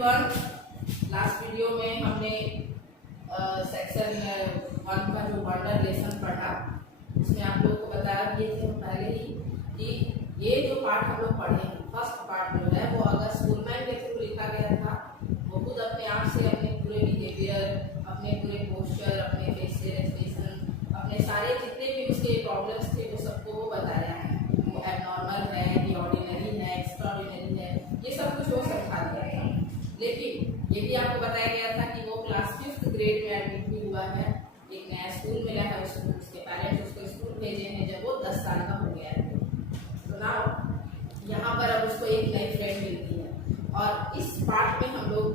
Everyone, last video में हमने section 1 का जो वंडर लेसन पढ़ा उसमें आप लोगों को बता दिए थे हम पहले ही कि ये जो पार्ट हम लोग पढ़े हैं, फर्स्ट पार्ट जो है वो अगर स्कूलमैन के थ्रू लिखा गया था। वो खुद अपने आप से अपने पूरे बिहेवियर, अपने पूरे पोस्चर, अपने फेशियल एक्सप्रेशन, अपने सारे जितने भी उसके प्रॉब्लम्स थे वो सबको वो बताया है। वो एबनॉर्मल है कि ऑर्डिनरी है, एक्स्ट्राऑर्डिनरी है, ये सब कुछ वो समझा दिया था। लेकिन ये भी आपको बताया गया था कि वो क्लास 5th ग्रेड में एडमिट भी हुआ है, एक नया स्कूल मिला है उसको, उसके पेरेंट्स उसको स्कूल भेजे हैं जब वो 10 साल का हो गया है। तो ना यहाँ पर अब उसको एक नई फ्रेंड मिलती है और इस पार्ट में हम लोग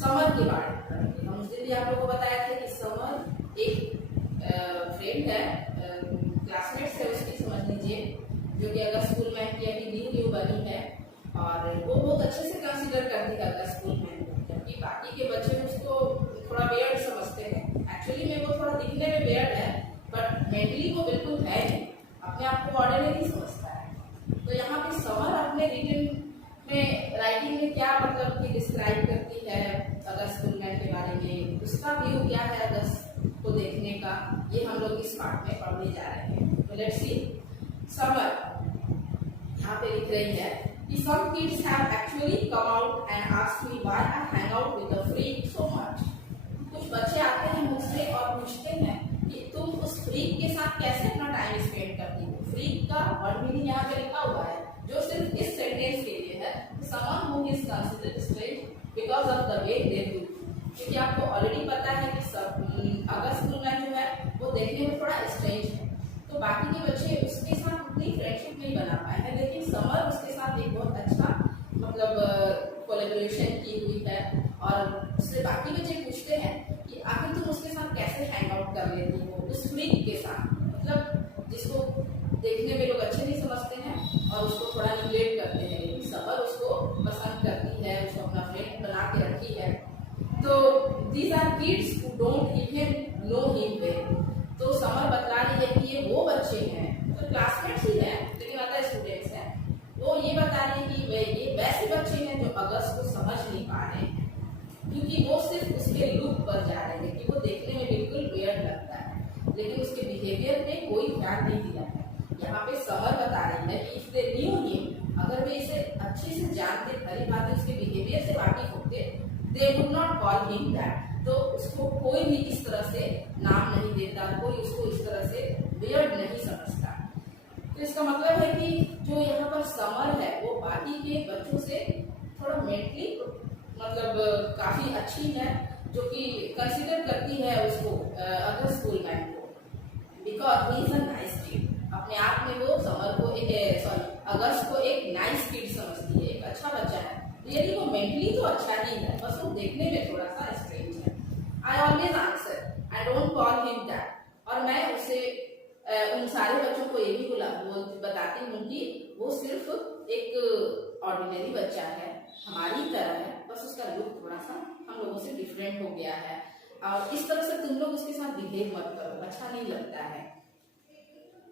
समर के बारे में पढ़ेंगे। हम उस दिन भी आप लोगों को बताया था कि समर एक फ्रेंड है, क्लासमेट्स है उसकी, समझ लीजिए, जो कि अगर स्कूल में की अभी न्यू बनी है और वो बहुत अच्छे से कंसीडर करती है अगर स्कूल में, जबकि बाकी के बच्चे उसको थोड़ा वियर्ड समझते हैं। एक्चुअली में वो थोड़ा दिखने में वियर्ड है बट मेंटली वो बिल्कुल है नहीं, अपने आप को ऑर्डिनरी समझता है। तो यहाँ पे समर अपने रिटन में राइटिंग में क्या मतलब कि डिस्क्राइब करती है अगर स्कूलमैन के बारे में, उसका व्यू क्या है अगर को देखने का, ये हम लोग इस पार्ट में पढ़ने जा रहे हैं। तो लेट्स सी। समर यहाँ पे लिख रही है कि some kids have actually come out and asked me why I hang out with a freak so much। कुछ बच्चे आते हैं मुझसे और पूछते हैं कि तुम उस फ्रीक के साथ कैसे अपना टाइम स्पेंड करती हो। फ्रीक का वर्ड मीनिंग यहाँ पे लिखा हुआ है जो सिर्फ इस सेंटेंस के लिए है, someone who is considered strange because of the way they do। क्योंकि आपको ऑलरेडी पता है कि अगस्त स्कूलमैन जो है वो देखने में थोड़ा स्ट्रेंज है, तो बाकी के बच्चे उसके साथ उतनी फ्रेंडशिप नहीं बना पाए हैं, लेकिन समर उसके साथ एक बहुत अच्छा मतलब कोलैबोरेशन की हुई है। और उससे बाकी बच्चे पूछते हैं कि आखिर तुम उसके साथ कैसे हैंग आउट कर लेती हो, उस फ्रीक के साथ, मतलब जिसको देखने में लोग अच्छे नहीं समझते हैं और उसको थोड़ा निग्लेक्ट करते हैं, लेकिन समर उसको पसंद करती है, उसको अपना फ्रेंड बना के रखी है। तो these are kids who don't even know him well. तो समर बता रही है कि ये वो बच्चे हैं तो क्लासमेट्स ही हैं लेकिन अदर स्टूडेंट्स हैं, वो ये बता रही है कि ये वैसे बच्चे हैं जो अगस्त को समझ नहीं पा रहे हैं, क्योंकि वो सिर्फ उसके लुक पर जा रहे हैं कि वो देखने में बिल्कुल वियर्ड लगता है लेकिन उसके बिहेवियर पे कोई ध्यान नहीं दिया है। यहाँ पे समर बता रही है कि इफ दे न्यू हिम, अगर वे इसे अच्छे से जानते, भली बात है उसके बिहेवियर से वाकिफ होते, they would not call him that. तो उसको कोई भी इस तरह से नाम नहीं देता, कोई उसको इस तरह से वियर्ड नहीं समझता। तो इसका मतलब है कि जो यहाँ पर समर है वो बाकी के बच्चों से थोड़ा मेंटली मतलब काफी अच्छी है, जो कि कंसीडर करती है उसको अगर स्कूलमैन को, because he is a nice kid. अपने आप में वो समर को अगस्त को एक नाइस किड समझती है, एक अच्छा बच्चा है। यदि वो मेंटली तो अच्छा ही है, बस वो देखने में थोड़ा सा स्ट्रेंज है। I always answer I don't call him that. और मैं उसे उन सारे बच्चों को ये भी बताती हूँ कि वो सिर्फ एक ऑर्डिनरी बच्चा है, हमारी तरह है, बस उसका लुक थोड़ा सा हम लोगों से डिफरेंट हो गया है और इस तरह से तुम लोग उसके साथ बिहेव मत करो, अच्छा नहीं लगता है।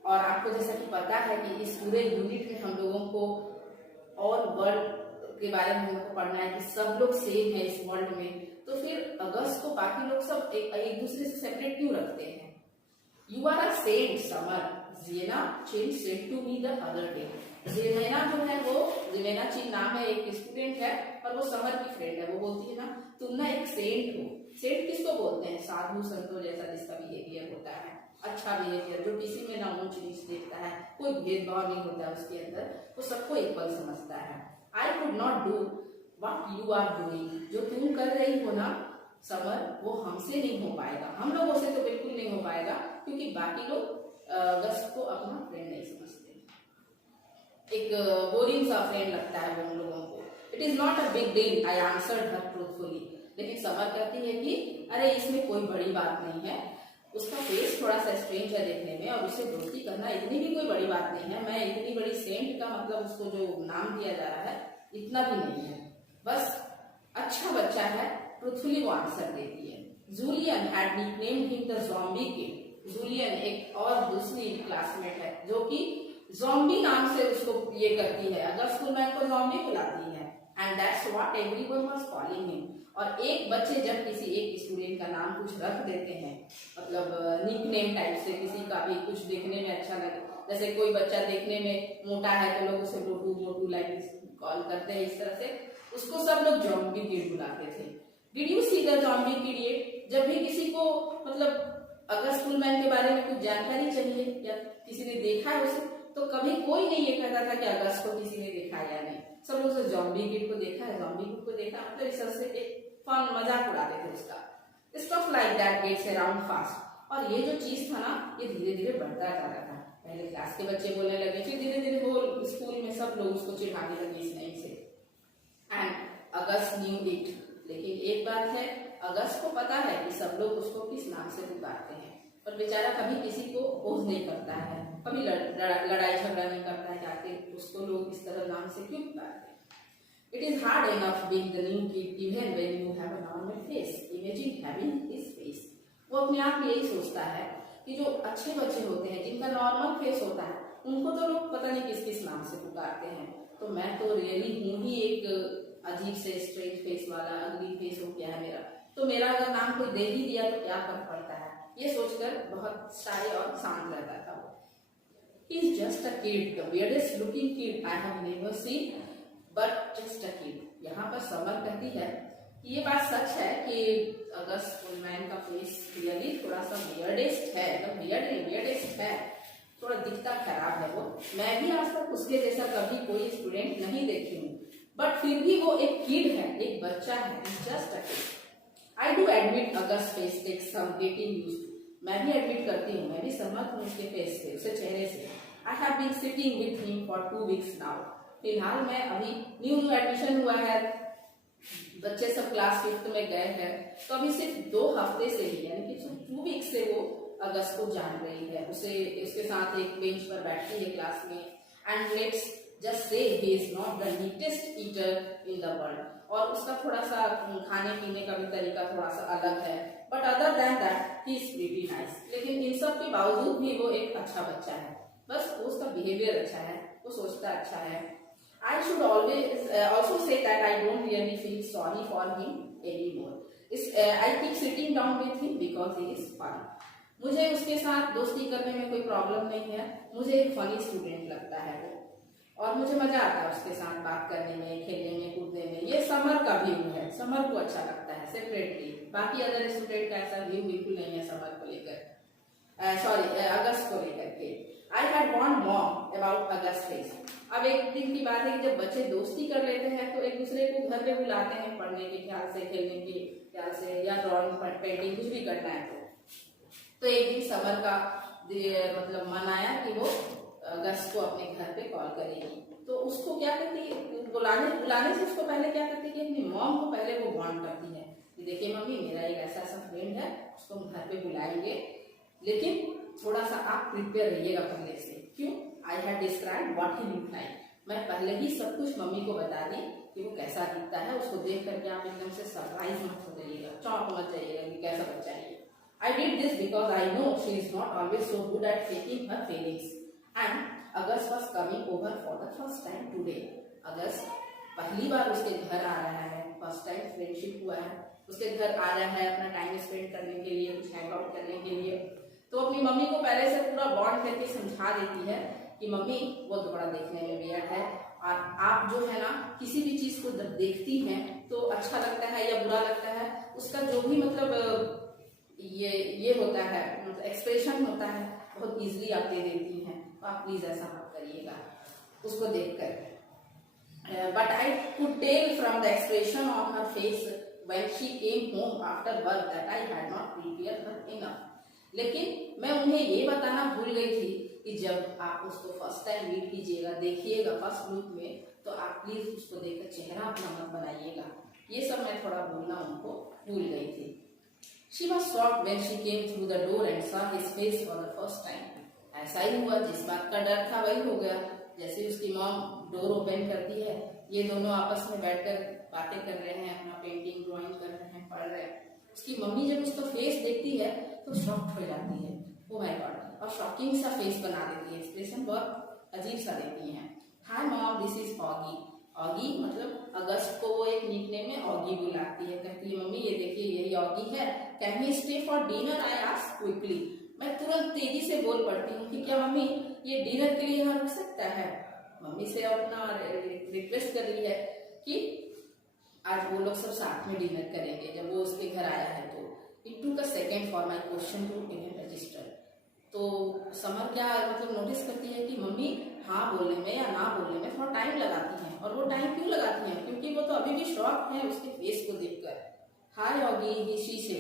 और आपको जैसा कि पता है कि इस पूरे यूनिट में हम लोगों को ऑल वर्ल्ड के बारे में हम लोग को पढ़ना है कि सब लोग सेम है इस वर्ल्ड में, तो फिर अगस्त को बाकी लोग सब एक दूसरे से सेपरेट क्यों रखते हैं। You are a saint Summer, ज़ेना चिन said to me the other day. ज़ेना जो है वो, ज़ेना चिन नाम है, एक स्टूडेंट है और वो समर की फ्रेंड है। वो बोलती है ना तुम ना एक सेंट हो। सेंट किसको बोलते हैं, साधु संतों जैसा जिसका बिहेवियर होता है, अच्छा बिहेवियर, जो किसी में ना ऊंच नीच देखता है, कोई भेदभाव नहीं होता है उसके अंदर, वो सबको इक्वल समझता है। I could not do what you are doing. जो तुम कर रही हो ना समर, वो हमसे नहीं हो पाएगा, हम लोगों से तो बिल्कुल नहीं हो पाएगा, क्योंकि बाकी लोग अगस्त को अपना फ्रेंड नहीं समझते, एक बोरिंग सा फ्रेंड लगता है वो उन लोगों को। It is not a big deal, I answered her truthfully. लेकिन समर कहती है कि अरे इसमें कोई बड़ी बात नहीं है, उसका फेस थोड़ा सा स्ट्रेंज है देखने में और उसे दोस्ती करना इतनी भी कोई बड़ी बात नहीं है। मैं इतनी बड़ी सेंट का मतलब उसको जो नाम दिया जा रहा है इतना भी नहीं है, बस अच्छा बच्चा है, ट्रूथफुली वो आंसर देती है। Julian had nicknamed him the zombie kid. Julian एक और दूसरी क्लासमेट है जो कि ज़ॉम्बी नाम से उसको ये करती है, अगर स्कूल में को ज़ॉम्बी बुलाती है। And that's what everyone was calling him. और एक बच्चे जब किसी एक स्टूडेंट का नाम कुछ रख देते हैं, मतलब निकनेम टाइप से, किसी का भी कुछ देखने में अच्छा लगे, जैसे कोई बच्चा देखने में मोटा है तो लोग उसे मोटू मोटू लाइक कॉल करते हैं, इस तरह से उसको सब लोग जॉम्बी किड बुलाते थे। Did you see the zombie period? जब भी किसी को मतलब अगस्त फुलमैन के बारे में कुछ जानकारी चाहिए या किसी ने देखा है उसे, तो कभी कोई नहीं ये कहता था कि अगस्त को किसी ने देखा है या नहीं, सब लोग जॉम्बी किड को देखा है, जॉम्बी किड को देखा, मतलब इस तरह से एक फन मजाक उड़ाते थे उसका। Stuff like that gets around fast. और ये जो चीज था ना, ये धीरे धीरे बढ़ता जा रहा था। पहले क्लास के बच्चे बोलने लगे, फिर धीरे धीरे वो स्कूल में सब लोग उसको चिढ़ाने लगे इस नई से। And August knew it. लेकिन एक बात है, अगस्त को पता है कि सब लोग उसको किस नाम से पुकारते हैं, पर बेचारा कभी किसी को ओझ नहीं करता है, कभी लड़ाई झगड़ा नहीं करता है कि आखिर उसको लोग इस तरह नाम से क्यों पुकारते हैं। It is hard enough being the new kid even when you have a normal face. Imagine having his face. वो अपने आप में यही सोचता है कि जो अच्छे बच्चे होते हैं, जिनका नॉर्मल फेस होता है, उनको तो लोग पता नहीं किस किस नाम से पुकारते हैं, तो मैं तो रियली हूँ ही एक अजीब से स्ट्रेट फेस वाला, अगली फेस हो गया है मेरा, तो मेरा अगर नाम कोई दे ही दिया तो क्या फर्क पड़ता है, ये सोचकर बहुत शाय और शांत रहता था वो। He is just a kid, the weirdest looking kid I have never seen, but just a kid. यहाँ पर समर कहती है कि ये बात सच है कि अगस्त फुलमैन का फेस रियली थोड़ा सा वियर्डेस्ट है, वियर्डेस्ट है, थोड़ा दिखता खराब है वो। मैं भी आज तक उसके जैसा कभी कोई स्टूडेंट नहीं देखी हूँ, बट फिर भी वो एक किड है, एक बच्चा है, just a kid. I do admit August face takes some getting used. मैं भी एडमिट करती हूँ, मैं भी सहमत हूँ उसके फेस से, उसके चेहरे से। I have been sitting with him for 2 weeks now. फिलहाल मैं अभी न्यू एडमिशन हुआ है, बच्चे सब क्लास 5th में गए हैं, तो अभी सिर्फ 2 हफ्ते से ही, यानी कि 2 weeks से वो अगस्त को जान रही है, उसे उसके साथ एक बेंच पर बैठती है क्लास में। And let's just say he is not the neatest eater in the world. और उसका थोड़ा सा खाने पीने का भी तरीका थोड़ा सा अलग है, but other than that he is pretty nice. लेकिन इन सब के बावजूद भी वो एक अच्छा बच्चा है, बस उसका बिहेवियर अच्छा है, वो सोचता अच्छा है। I should always also say that I don't really feel sorry for him anymore. I keep sitting down with him because he is fun. मुझे उसके साथ दोस्ती करने में कोई प्रॉब्लम नहीं है, मुझे एक फनी स्टूडेंट लगता है वो, और मुझे मजा आता है उसके साथ बात करने में, खेलने में, कूदने में। ये समर का व्यू है, समर को अच्छा लगता है सेपरेटली, बाकी अदर स्टूडेंट का ऐसा व्यू बिल्कुल नहीं है समर को लेकर, अगस्त को लेकर के। I had warned mom about August phase. अब एक दिन की बात है कि जब बच्चे दोस्ती कर लेते हैं तो एक दूसरे को घर पे बुलाते हैं पढ़ने के ख्याल से, खेलने के ख्याल से, या ड्राइंग पेंटिंग कुछ भी करना है तो एक दिन समर का मतलब मन आया कि वो अगस्त को अपने घर पे कॉल करेगी। तो उसको क्या करती है, बुलाने से उसको पहले क्या करती है कि अपनी मॉम को पहले वो वार्न करती है कि देखिए मम्मी, मेरा एक ऐसा ऐसा फ्रेंड है, उसको हम घर पे बुलाएंगे, लेकिन थोड़ा सा आप प्रिपेयर रहिएगा पहले से। क्यों? I had described what he look like. मैं पहले ही सब कुछ मम्मी को बता दी कि वो कैसा दिखता है, उसको देख करके आप एकदम से सरप्राइज मत हो जाइएगा, चौंक मत जाइएगा कि कैसा बच्चा है। I did this because I know she is not always so good at faking her feelings. And August was coming over for the first time today. August पहली बार उसके घर आ रहा है, फर्स्ट टाइम फ्रेंडशिप हुआ है, उसके घर आ रहा है अपना टाइम स्पेंड करने के लिए, कुछ हैंग आउट करने के लिए। तो अपनी मम्मी को पहले से पूरा बॉन्ड करके समझा देती है कि मम्मी वो थोड़ा देखने में वियर्ड है, और आप जो है ना किसी भी चीज को जब देखती हैं तो अच्छा लगता है या बुरा लगता है, उसका जो भी मतलब ये होता है, मतलब एक्सप्रेशन होता है, बहुत इजीली आप दे देती हैं, तो आप प्लीज ऐसा मत करिएगा उसको देखकर। But I could tell from the expression on her face when she came home after work that I had not prepared her enough. लेकिन मैं उन्हें ये बताना भूल गई थी कि जब आप उसको फर्स्ट टाइम मीट कीजिएगा, देखिएगा फर्स्ट लुक में, तो आप प्लीज उसको देखकर चेहरा अपना मत बनाइएगा। ये सब मैं थोड़ा बोलना उनको भूल गई थी। She was shocked when she came through the door and saw his face for the first time. ऐसा ही हुआ, जिस बात का डर था वही हो गया। जैसे उसकी मॉम डोर ओपन करती है, ये दोनों आपस में बैठकर बातें कर रहे हैं, अपना पेंटिंग ड्राइंग कर रहे हैं, पढ़ रहे हैं। उसकी मम्मी जब उसका फेस देखती है तो शॉक्ड हो जाती है, ओ माय गॉड, और शॉकिंग सा फेस बना देती है, एक्सप्रेशन बहुत अजीब सा देती है। Hi mom, this is foggy. Oggy मतलब अगस्त को वो एक निकनेम में ऑगी बुलाती है। कहती है मम्मी ये देखिए यही ऑगी है, can we stay for dinner, I ask quickly. मैं तुरंत तेजी से बोल पड़ती हूँ कि क्या मम्मी ये डिनर के लिए यहाँ रुक सकता है। मम्मी से अपना रिक्वेस्ट कर रही है कि आज वो लोग सब साथ में डिनर करेंगे जब वो उसके घर आया है। तो it took a second for my question to even register. तो समर क्या मतलब नोटिस करती है कि मम्मी हाँ बोलने में या ना बोलने में थोड़ा टाइम लगाती हैं। और वो टाइम क्यों लगाती हैं, क्योंकि वो तो अभी भी शॉक है उसके फेस को देखकर। हाय ऑगी शी से,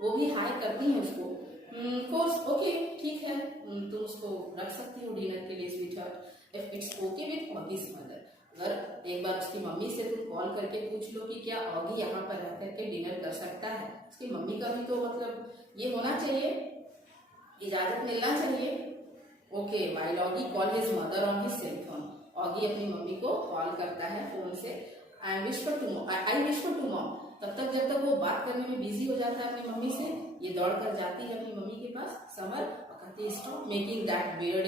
वो भी हाय करती हैं उसको। कोर्स ओके ठीक है, तुम उसको रख सकती हो डिनर के लिए sweetheart, if it's okay with Auggie's mother. अगर एक बार उसकी मम्मी से तुम कॉल करके पूछ लो कि क्या ऑगी यहाँ पर रह करके डिनर कर सकता है, उसकी मम्मी का भी तो मतलब ये होना चाहिए, इजाजत मिलना चाहिए। Okay while Auggie call his mother on his cell phone. Auggie अपनी मम्मी को कॉल करता है फोन से। I wish for to mom. तब तक जब तक वो बात करने में बिजी हो जाता है अपनी मम्मी से, ये दौड़ कर जाती है अपनी मम्मी के पास समर और कहती है stop making that weird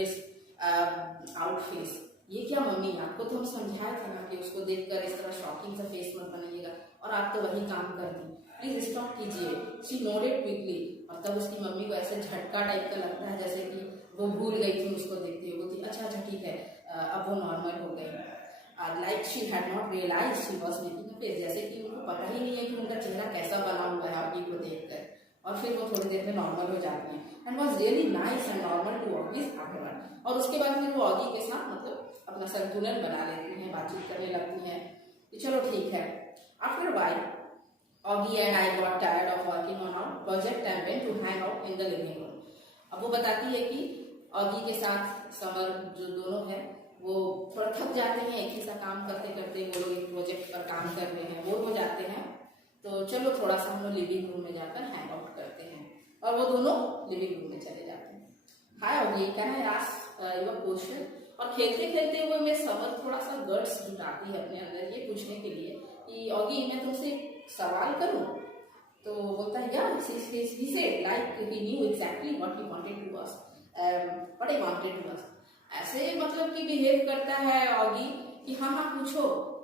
out face. ये क्या मम्मी, आपको तो हम समझाया था ना कि उसको देखकर इस तरह शॉकिंग सा फेस मत बनाइएगा, और आप तो वही काम कर दी, प्लीज स्टॉप कीजिए। She nodded quickly. और तब उसकी मम्मी को ऐसे झटका टाइप का लगता है जैसे कि वो भूल गई थी उसको देखते हुए। बोलती अच्छा अच्छा ठीक है, अब वो नॉर्मल हो गई। Like she had not realise she was making a face, जैसे कि उनको पता ही नहीं है कि उनका चेहरा कैसा बना हुआ है ऑगी को देखकर। और फिर वो थोड़ी देर में नॉर्मल हो जाती हैं and was really nice and normal to Auggie's afterward. और उसके बाद फिर वो ऑगी के साथ मतलब अपना संतुलन बना लेती हैं, बातचीत करने लगती हैं कि चलो ठीक है। After while Auggie and I got tired of working on our project and went to hang out in the living room. अब वो बताती है कि ऑगी के साथ समर जो दोनों है वो थोड़ा थक जाते हैं, एक ही सा काम करते करते वो लोग एक प्रोजेक्ट पर काम कर रहे हैं, बोर हो जाते हैं। तो चलो थोड़ा सा हम लोग लिविंग रूम में जाकर हैंग आउट करते हैं। और वो दोनों लिविंग रूम में चले जाते हैं। Hi Auggie can I ask your question. और खेलते खेलते हुए मैं समर थोड़ा सा गट्स जुटाती है अपने अंदर ये पूछने के लिए कि ऑगी मैं तुमसे सवाल करूं। तो बोलता है यार he said like he knew exactly what he wanted to ask, what he wanted to ask। ऐसे मतलब कि बिहेव करता है ऑगी कि हाँ हाँ पूछो,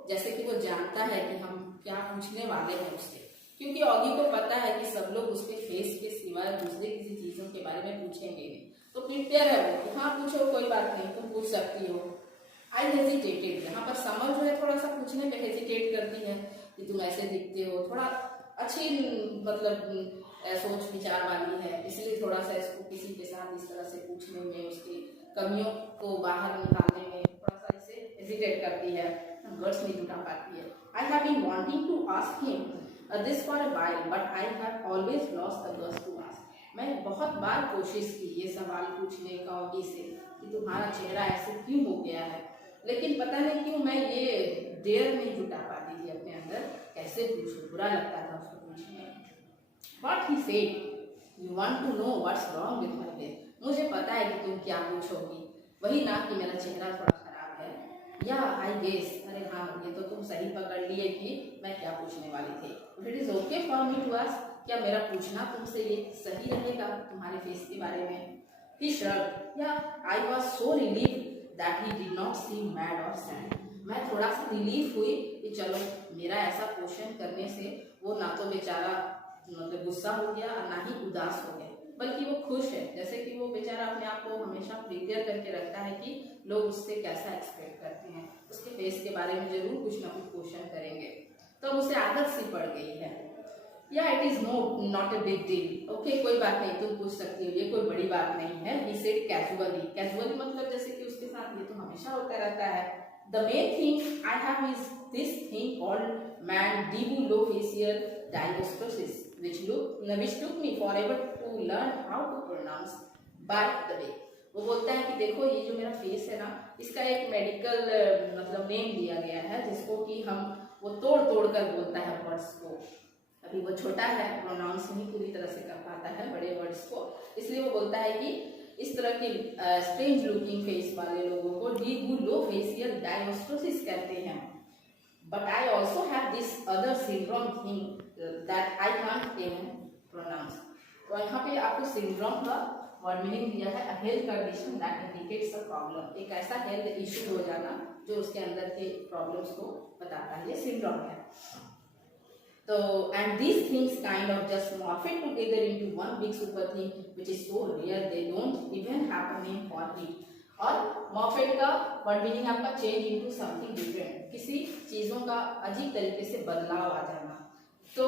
जैसे कि वो जानता है कि हम क्या पूछने वाले हैं उससे। क्योंकि ऑगी को पता है कि सब लोग उसके फेस के सिवाय दूसरे किसी चीजों के बारे में पूछेंगे नहीं, तो प्रिपेयर है वो कि हाँ पूछो कोई बात नहीं तुम पूछ सकती हो। आई हेजिटेटेड, यहाँ पर समर जो है थोड़ा सा पूछने पे हेजिटेट करती है कि तुम ऐसे दिखते हो, थोड़ा अच्छी मतलब सोच विचार वाली है, इसलिए थोड़ा सा इसको किसी के साथ इस तरह से पूछने में, उसकी कमियों को बाहर निकालने में थोड़ा सा इसे हेजिटेट करती है, गट्स नहीं जुटा पाती है। I have been wanting to ask him this for a while but I have always lost the guts to ask. मैं बहुत बार कोशिश की ये सवाल पूछने का ऑगी से कि तुम्हारा चेहरा ऐसे क्यों हो गया है, लेकिन पता नहीं क्यों मैं ये डेयर नहीं जुटा पाती थी अपने अंदर, कैसे पूछूं, बुरा लगता था उसको पूछने। What he said, you want to know what's wrong with my face? मुझे पता है कि तुम क्या पूछोगी, वही ना कि मेरा चेहरा थोड़ा खराब है। या आई गेस, अरे हाँ ये तो तुम सही पकड़ लिए कि मैं क्या पूछने वाली थी। It is okay for me to ask, क्या मेरा पूछना तुमसे ये सही रहेगा तुम्हारे फेस के बारे में। He shrugged, yeah, I was so relieved that he did not seem mad or sad। मैं थोड़ा सा रिलीफ हुई कि चलो मेरा ऐसा क्वेश्चन करने से वो ना तो बेचारा मतलब गुस्सा हो गया और ना ही उदास हो गया, बल्कि वो खुश है, जैसे कि वो बेचारा अपने आप को हमेशा प्रिपेयर करके रखता है कि लोग उससे कैसा एक्सपेक्ट करते हैं, उसके फेस के बारे में जरूर कुछ ना कुछ क्वेश्चन करेंगे। तो उसे आदत सी पड़ गई है। या it is not a big deal, okay कोई बात नहीं तुम पूछ सकती हो, ये कोई बड़ी बात नहीं है। ही सेड कैजुअली, कैजुअली मतलब जैसे कि उसके साथ ये तो हमेशा होता रहता है। The main thing I have is this thing called mandibulofacial dysostosis which took me forever to learn how to pronounce। by the way, वो बोलता है कि देखो ये जो मेरा फेस है ना, इसका एक मेडिकल मतलब नेम दिया गया है जिसको कि हम वो तोड़ तोड़ कर बोलता है वर्ड्स को। अभी वो छोटा है, प्रोनाउंस नहीं पूरी तरह से कर पाता है बड़े वर्ड्स को, इसलिए वो बोलता है कि इस तरह की स्ट्रेंज लुकिंग फेस वाले लोगों को डिबुलोफेशियल डायग्नोस्टिस कहते हैं। But I also have this other syndrome thing that I can't even pronounce। तो यहाँ पे आपको सिंड्रोम का वर्ड मीनिंग दिया है, a health condition that indicates a problem, एक ऐसा हेल्थ इशू हो जाना जो उसके अंदर के प्रॉब्लम्स को बताता है, ये सिंड्रोम है। तो and these things kind of just morphed together into one big super thing which is so rare they don't even have a name for it. और मॉर्फेड का वर्ड मीनिंग आपका चेंज इनटू समथिंग डिफरेंट, किसी चीजों का अजीब तरीके से बदलाव आ जाना। तो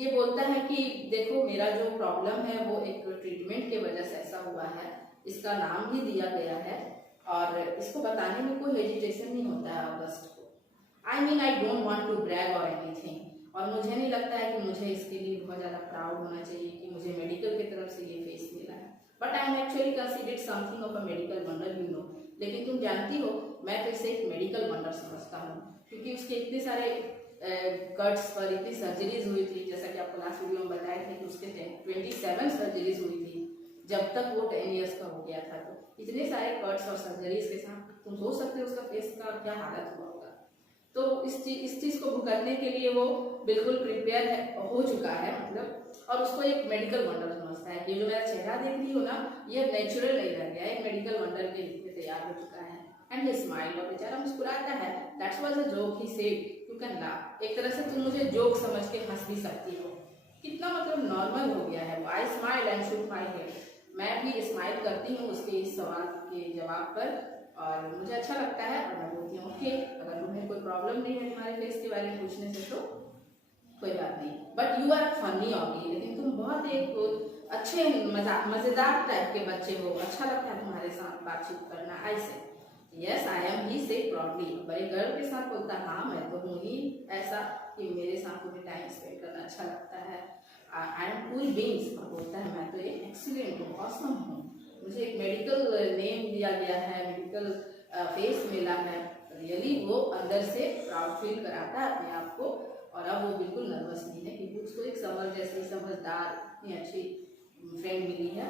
ये बोलता है कि देखो मेरा जो प्रॉब्लम है वो एक ट्रीटमेंट की वजह से ऐसा हुआ है, इसका नाम भी दिया गया है और इसको बताने में कोई हेजिटेशन नहीं होता है ऑगस्ट को। I mean I don't want to brag or anything, और मुझे नहीं लगता है कि मुझे इसके लिए बहुत ज़्यादा प्राउड होना चाहिए कि मुझे मेडिकल की तरफ से ये फेस मिला है, but I am actually considered something of a medical wonder, you know. लेकिन तुम जानती हो मैं तो इसे एक मेडिकल वंडर समझता हूँ, क्योंकि उसके इतने सारे कट्स पर इतनी सर्जरीज हुई थी, जैसा कि आपको लास्ट वीडियो में बताया था कि उसके 27 सर्जरीज हुई थी जब तक वो 10 इयर्स का हो गया था। तो इतने सारे कट्स और सर्जरीज के साथ तुम सोच सकते हो उसका फेस का क्या हालत हुआ होगा। तो इस चीज को भुगतने के लिए वो बिल्कुल प्रिपेयर हो चुका है, मतलब, और उसको एक मेडिकल वंडर समझता है कि जो मेरा चेहरा देख रही हो ना, ये नेचुरल नहीं रह गया, एक मेडिकल वंडर के रूप में तैयार हो चुका है। एंड ही स्माइल, और बेचारा मुस्कुराता है। That's was a joke he said, you can laugh. एक तरह से तुम मुझे जोक समझ के हंस भी सकती हो। कितना मतलब नॉर्मल हो गया है वो। आई smile and shook my head, मैं भी स्माइल करती हूँ उसके इस सवाल के जवाब पर, और मुझे अच्छा लगता है और मैं बोलती हूँ ओके, अगर तुम्हें कोई प्रॉब्लम नहीं है तुम्हारे फेस के बारे में पूछने से तो कोई बात नहीं, but you are funny Auggie, लेकिन तुम बहुत एक अच्छे मजेदार टाइप के बच्चे हो, अच्छा लगता है तुम्हारे साथ बातचीत करना। आई से यस आई एम, ही से प्राउडली, बड़े गर्व के साथ बोलता हाँ मैं तो हूँ ही ऐसा कि मेरे साथ मुझे टाइम स्पेंड करना अच्छा लगता है। आई एम कूल बींग्स, और बोलता है मैं तो एक एक्सीलेंट हूँ, ऑसम हूँ, मुझे एक मेडिकल नेम दिया गया है, मेडिकल फेस मिला है। रियली वो अंदर से प्राउड फील कराता है अपने आप को, और अब वो बिल्कुल नर्वस नहीं है क्योंकि उसको एक जैसी समझदार इतनी अच्छी फ्रेंड मिली है,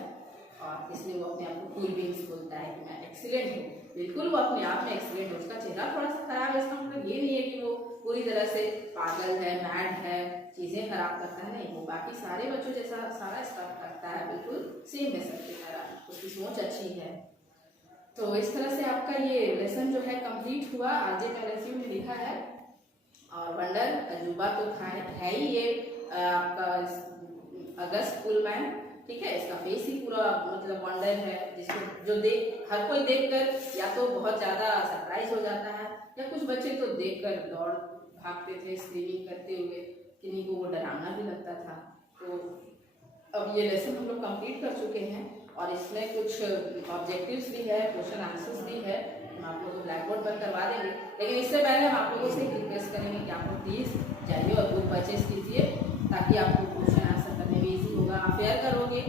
और इसलिए वो अपने आप को कूल बींग्स बोलता है कि मैं एक्सीलेंट हूँ। बिल्कुल वो अपने आप में एक्सीलेंट है, उसका चेहरा थोड़ा सा खराब है, इसका मतलब ये नहीं है कि वो पूरी तरह से पागल है, मैड है, चीजें खराब करता है, नहीं, वो बाकी सारे बच्चों जैसा सारा स्टफ करता है, बिल्कुल सेम है सबकी तरह, उसकी सोच अच्छी है। तो इस तरह से आपका ये लेसन जो है कंप्लीट हुआ। आज मैं रेज्यूम में लिखा है, और वंडर अजूबा तो था है ही ये आपका अगस्त स्कूल मैन, ठीक है। इसका फेस ही पूरा मतलब वंडर है, जिसको जो हर कोई देखकर या तो बहुत ज्यादा सरप्राइज हो जाता है, या कुछ बच्चे तो देखकर दौड़ भागते थे स्क्रीमिंग करते हुए, किन्हीं को वो डरावना भी लगता था। तो अब ये लेसन हम लोग कंप्लीट कर चुके हैं, और इसमें कुछ ऑब्जेक्टिव्स भी है, क्वेश्चन आंसर्स भी है, हम आप लोगों को ब्लैक बोर्ड पर करवा देंगे। लेकिन इससे पहले हम आप लोगों से रिक्वेस्ट करेंगे कि आप लोग प्लीज़ जाइए और बुक परचेज कीजिए, ताकि आपको क्वेश्चन आंसर करने में ईजी होगा, आप फेयर करोगे।